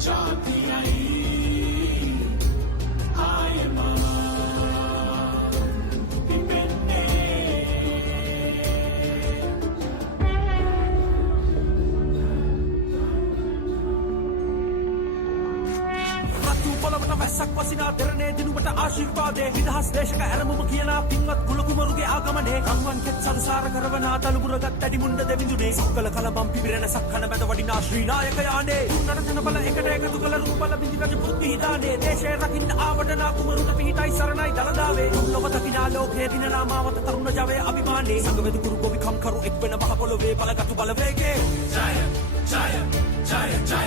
ජාතියයි ආයමා වැස්සක් වසිනා දෙරණේ දිනුවට ආශිර්වාදේ විදහස් දේශක ඇරමුම කියනා පින්වත් කුලකුමරුගේ ආගමනේ කම්වන් කෙත් සංසාර කරවනා තලුගුරගත් ඇඩි මුණ්ඩ දෙවිඳුනේ සක්කල කලබම් පිබිරෙන සක්කන මැද වඩිනා ශ්‍රී නායකයානේ නරතන බල එකට එකතු කළ රූපල බිඳි රජ පුත් හිතානේ දේශේ රකින්න ආවඩනා කුමරුට පිහිටයි සරණයි දලදාවේ ලොව දකිනා ලෝකයේ දිනනා මාවත තරුණ ජවයේ අභිමානේ සංගවෙදු කුරු ගොවි කම්කරු එක් වෙන මහ පොළොවේ බලගතු බලවේගේ ජය ජය ජය ජය